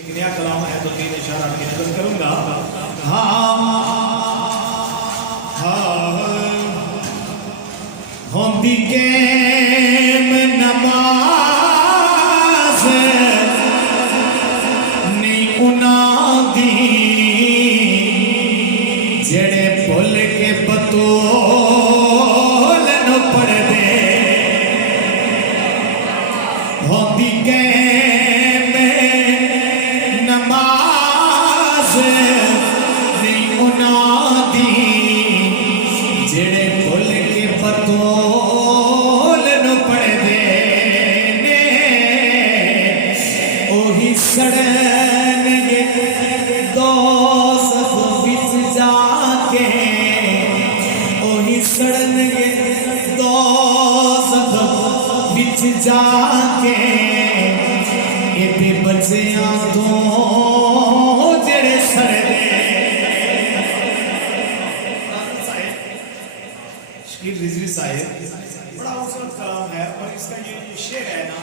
एक नया कलाम है तो तीन इशारा की नजर करूंगा। होंदी के नमाज नहीं उनादी जेड़े भुल के बतौल न पढ़ दे। होंदी के नमाज नहीं उनादी जेड़े भुल के बतौल न पढ़ दे ने ओही सड़नगे दोज़ख विच जाके। ओही सड़नगे दोज़ख विच जाके एते बच्चियां तो जेड़े सड़दे। शकील रिजवी साहिब बड़ा खूबसूरत कलाम है और इसका ये शेर है ना,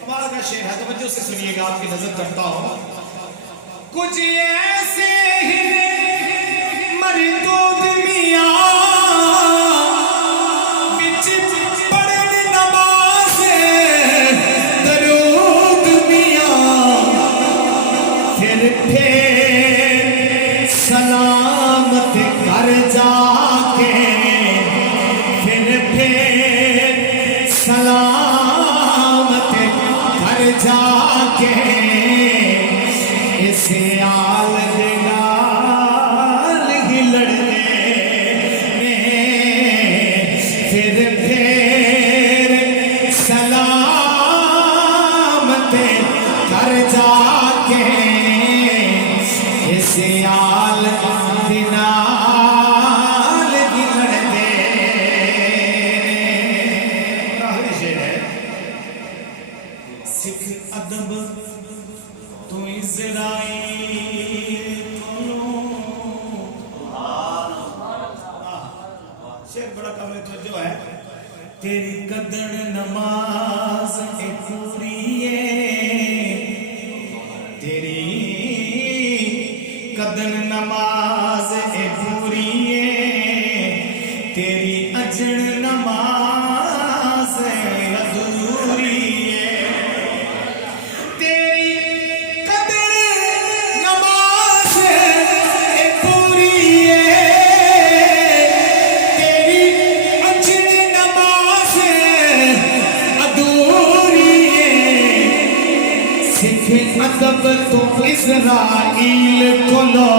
कमाल का शेर है। तवज्जो से सुनिएगा, आपकी नजर करता हूं। कुछ ऐसे ही मरदूद मियां बिच पढ़न नमाज दरूद मियां फिर सलामत कर जाके। फिर सलामत कर जाके इसे आल दे नाल ही लड़ने ने। फिर सलामत कर जाके इसे आल दे नाल ही लड़ने। सिख अदब तू इज़राइल शेर बड़ा काबिल तवज्जो है। तेरी कदर नमाज ए पूरी है, तेरी कदर नमाज ए पूरी है, तेरी अजर नमाज अधूरी है। अदब तो इज़राइल को लो,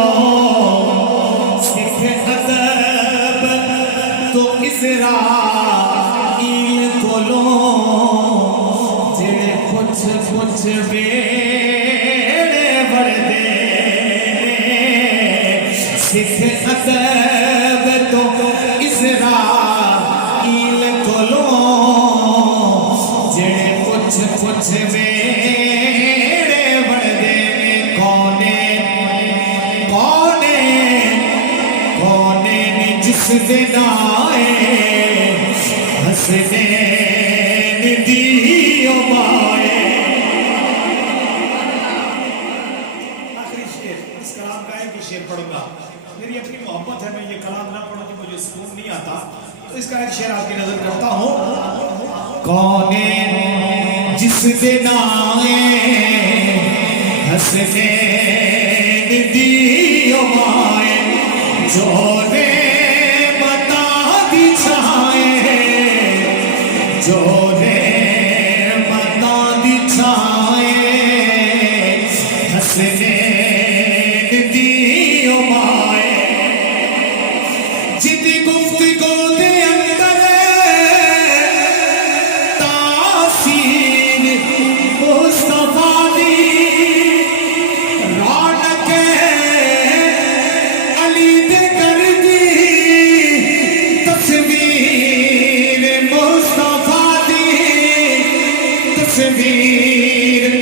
सिख अदब तो इज़राइल को लो। जेड़े कुछ कुछ बेड़े भर दे। सिख अदब तो इज़राइल को लो, जेड़े कुछ कुछ जिसदे नाए हसनैन दी माए। आखिरी शेर इस कलाम का है कि शेर पढ़ूंगा। मेरी अपनी मोहब्बत है, मैं ये कलाम ना पढ़ूं तो मुझे सुकून नहीं आता, तो इसका एक शेर आपकी नजर करता हूं। कौने जिसदे नाए हसनैन दी माए, जो जो रे मता दी छाए हसनैन दी माए। जिदी गुफ्तगू दे अंदर तासीर मुस्तफा दी रौनक अली दे कर दी तस्वीर मुस्तफा तस्वीर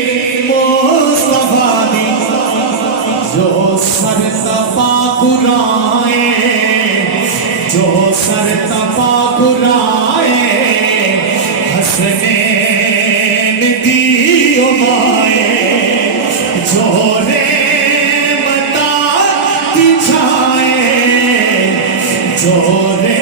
मुस्तफा दी। छोरे